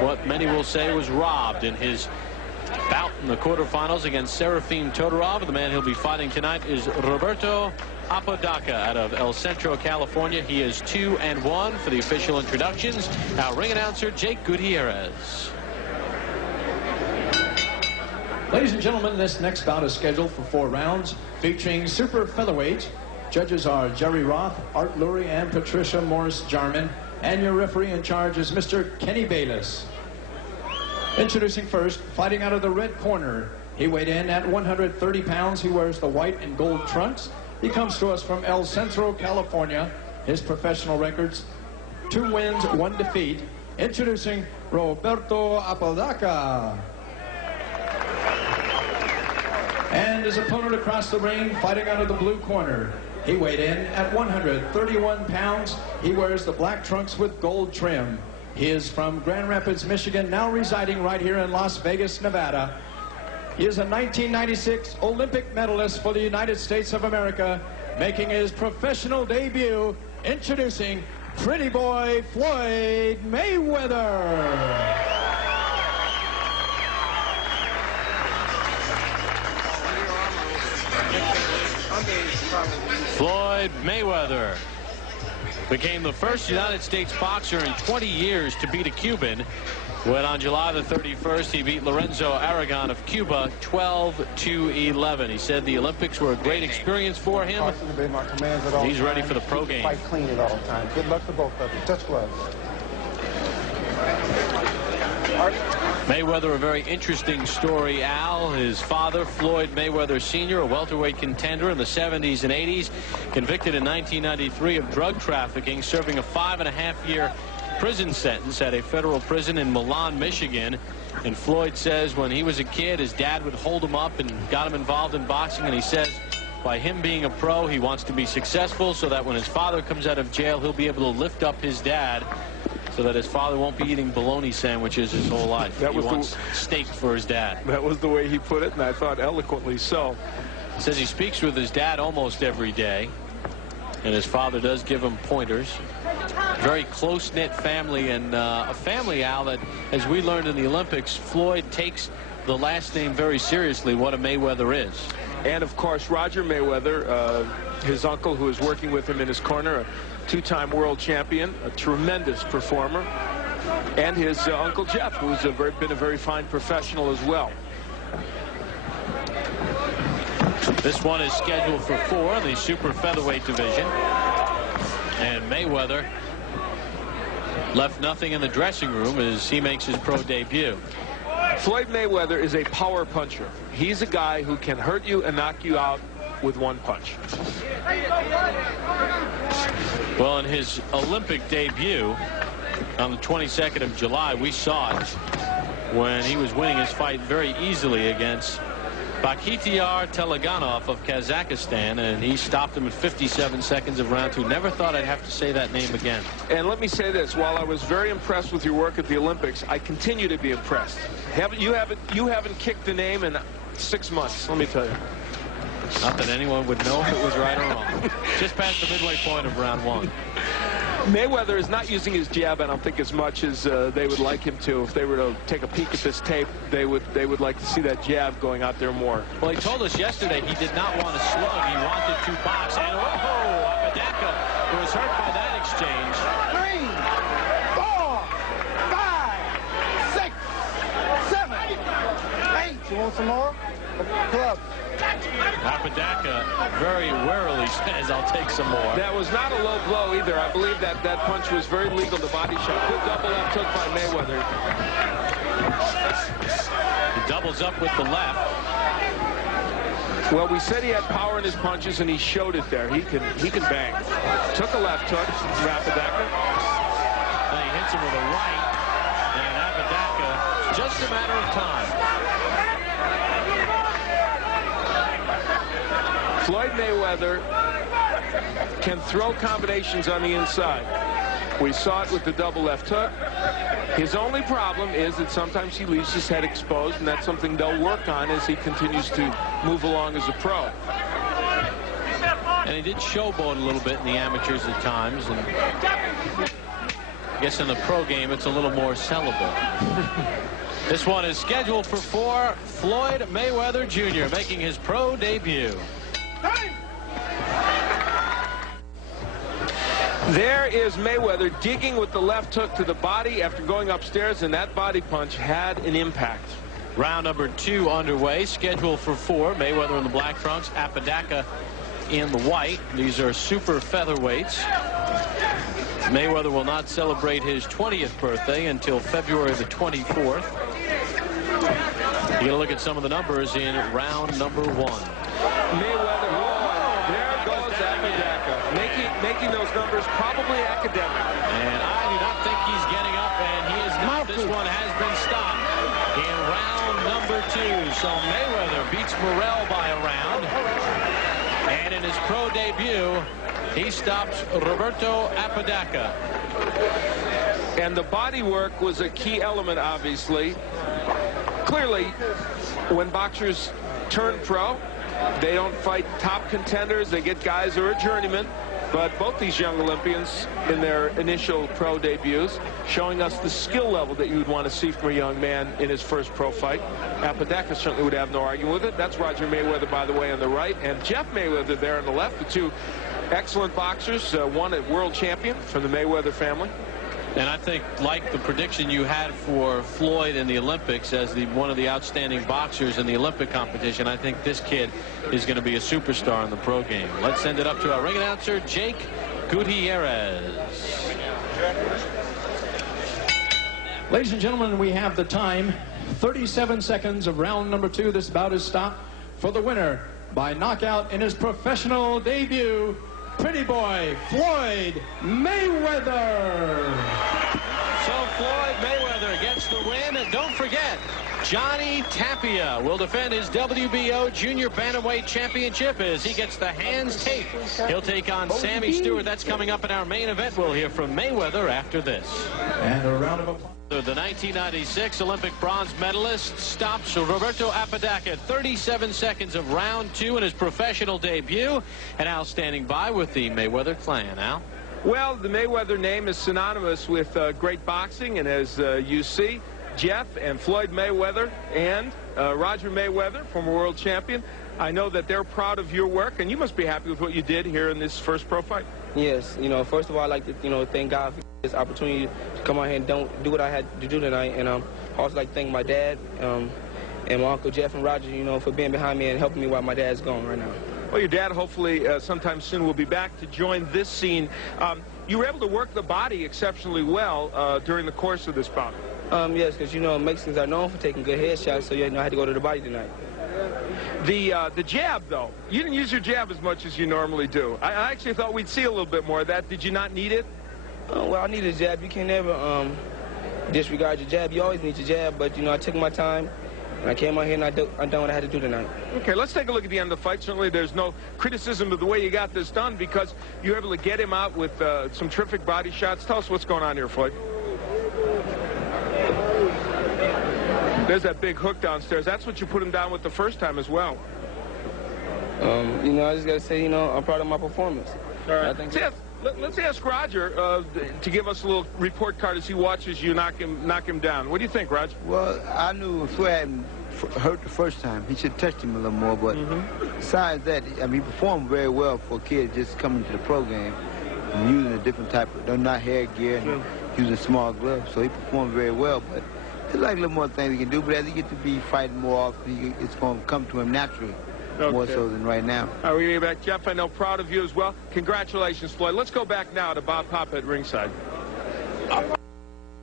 what many will say was robbed in his bout in the quarterfinals against Serafim Todorov. The man he'll be fighting tonight is Roberto Apodaca out of El Centro, California. He is 2-1 for the official introductions. Our ring announcer, Jake Gutierrez. Ladies and gentlemen, this next bout is scheduled for 4 rounds, featuring super featherweight. Judges are Jerry Roth, Art Lurie, and Patricia Morris-Jarman. And your referee in charge is Mr. Kenny Bayless. Introducing first, fighting out of the red corner. He weighed in at 130 pounds. He wears the white and gold trunks. He comes to us from El Centro, California. His professional records, 2 wins, 1 defeat. Introducing Roberto Apodaca. And his opponent across the ring, fighting out of the blue corner. He weighed in at 131 pounds. He wears the black trunks with gold trim. He is from Grand Rapids, Michigan, now residing right here in Las Vegas, Nevada. He is a 1996 Olympic medalist for the United States of America, making his professional debut, introducing Pretty Boy Floyd Mayweather. Floyd Mayweather became the first United States boxer in 20 years to beat a Cuban when on July the 31st he beat Lorenzo Aragon of Cuba 12-11. He said the Olympics were a great experience for him. He's ready for the pro game. Fight clean at all times. Good luck to both of you. Touch gloves. Mayweather, a very interesting story, Al. His father, Floyd Mayweather Sr., a welterweight contender in the 70s and 80s, convicted in 1993 of drug trafficking, serving a 5.5-year prison sentence at a federal prison in Milan, Michigan. And Floyd says when he was a kid, his dad would hold him up and got him involved in boxing. And he says by him being a pro, he wants to be successful so that when his father comes out of jail, he'll be able to lift up his dad, so that his father won't be eating bologna sandwiches his whole life. He wants steak for his dad. That was the way he put it, and I thought eloquently so. He says he speaks with his dad almost every day, and his father does give him pointers. Very close-knit family, and a family, Al, that, as we learned in the Olympics, Floyd takes the last name very seriously, what a Mayweather is. And, of course, Roger Mayweather, his uncle, who is working with him in his corner, a 2-time world champion, a tremendous performer, and his Uncle Jeff, who's been a very fine professional as well. This one is scheduled for 4 in the super featherweight division, and Mayweather left nothing in the dressing room as he makes his pro debut. Floyd Mayweather is a power puncher. He's a guy who can hurt you and knock you out with 1 punch. Well, in his Olympic debut on the 22nd of July, we saw it when he was winning his fight very easily against Bakhtiar Teleganov of Kazakhstan, and he stopped him in 57 seconds of round 2. Never thought I'd have to say that name again. And let me say this, while I was very impressed with your work at the Olympics, I continue to be impressed. You haven't kicked the name in 6 months, let me tell you. Not that anyone would know if it was right or wrong. Just past the midway point of round 1. Mayweather is not using his jab, I don't think, as much as they would like him to. If they were to take a peek at this tape, they would like to see that jab going out there more. Well, he told us yesterday he did not want to slug. He wanted to box. And Apodaca was hurt by that exchange. 3, 4, 5, 6, 7, 8. You want some more? Club. Apodaca very warily says, I'll take some more. That was not a low blow either. I believe that punch was very legal, the body shot. Good double left hook by Mayweather. He doubles up with the left. Well, we said he had power in his punches, and he showed it there. He can bang. Took a left hook from Apodaca. And he hits him with a right. And Apodaca, it's just a matter of time. Floyd Mayweather can throw combinations on the inside. We saw it with the double left hook. His only problem is that sometimes he leaves his head exposed, and that's something they'll work on as he continues to move along as a pro. And he did showboat a little bit in the amateurs at times. And guess in the pro game, it's a little more sellable. This one is scheduled for 4. Floyd Mayweather Jr. making his pro debut. There is Mayweather digging with the left hook to the body after going upstairs, and that body punch had an impact. Round number 2 underway, scheduled for 4. Mayweather in the black trunks, Apodaca in the white. These are super featherweights. Mayweather will not celebrate his 20th birthday until February the 24th. You get a look at some of the numbers in round number 1. Mayweather, there goes Apodaca, making those numbers probably academic. And I do not think he's getting up, and he is not. This one has been stopped in round number 2. So Mayweather beats Morrell by a round. And in his pro debut, he stops Roberto Apodaca. And the body work was a key element, obviously. Clearly, when boxers turn pro, they don't fight top contenders. They get guys who are journeymen. But both these young Olympians in their initial pro debuts showing us the skill level that you would want to see from a young man in his first pro fight. Apodaca certainly would have no argument with it. That's Roger Mayweather, by the way, on the right, and Jeff Mayweather there on the left. The two excellent boxers, one a world champion from the Mayweather family. And I think, like the prediction you had for Floyd in the Olympics as one of the outstanding boxers in the Olympic competition, I think this kid is going to be a superstar in the pro game. Let's send it up to our ring announcer, Jake Gutierrez. Ladies and gentlemen, we have the time. 37 seconds of round number 2. This bout is stopped for the winner by knockout in his professional debut, Pretty Boy Floyd Mayweather. So Floyd Mayweather gets the win. And don't forget, Johnny Tapia will defend his WBO Junior Bantamweight Championship as he gets the hands taped. He'll take on Sammy Stewart. That's coming up in our main event. We'll hear from Mayweather after this. And a round of applause. The 1996 Olympic bronze medalist stops Roberto Apodaca at 37 seconds of round 2 in his professional debut. And Al standing by with the Mayweather clan. Al? Well, the Mayweather name is synonymous with great boxing, and as you see, Jeff and Floyd Mayweather and Roger Mayweather, former world champion, I know that they're proud of your work, and you must be happy with what you did here in this first pro fight. Yes, first of all, I'd like to, thank God for this opportunity to come out here and do what I had to do tonight. And I also like to thank my dad and my Uncle Jeff and Roger, for being behind me and helping me while my dad's gone right now. Well, your dad hopefully sometime soon will be back to join this scene. You were able to work the body exceptionally well during the course of this bout. Yes, because, Mexicans are known for taking good headshots, so, I had to go to the body tonight. The jab, though, you didn't use your jab as much as you normally do. I actually thought we'd see a little bit more of that. Did you not need it? Well, I need a jab. You can never disregard your jab. You always need your jab, but, I took my time, and I came out here and I done what I had to do tonight. Okay, let's take a look at the end of the fight. Certainly there's no criticism of the way you got this done because you were able to get him out with some terrific body shots. Tell us what's going on here, Floyd. There's that big hook downstairs. That's what you put him down with the first time as well. I just got to say, I'm proud of my performance. All right. Let's ask Roger to give us a little report card as he watches you knock him down. What do you think, Roger? Well, I knew if Floyd hadn't hurt the first time, he should have touched him a little more. But besides that, he performed very well for a kid just coming to the pro game and using a different type of, not hair gear, and using small gloves. So he performed very well. But there's like a little more things he can do. But as he gets to be fighting more often, it's going to come to him naturally. Okay. More so than right now. All right, we're back. Jeff, I know, proud of you as well. Congratulations, Floyd. Let's go back now to Bob Pop at ringside.